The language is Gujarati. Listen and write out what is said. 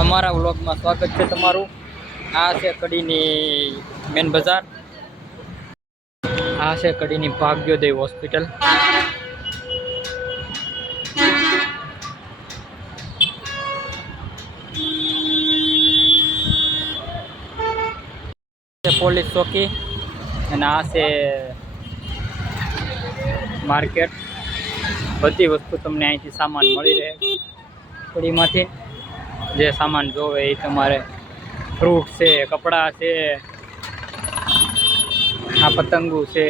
અમારા વ્લોગમાં સ્વાગત છે તમારું। આ છે કડીની મેન બજાર, આ છે કડીની ભાગ્યોદય હોસ્પિટલ। પોલીસ ચોકી અને આ છે માર્કેટ। બધી વસ્તુ તમને અહીંથી સામાન મળી રહે કડીમાંથી। જે સામાન જોવે એ તમારે ફ્રૂટ છે, કપડાં છે, આ પતંગો છે,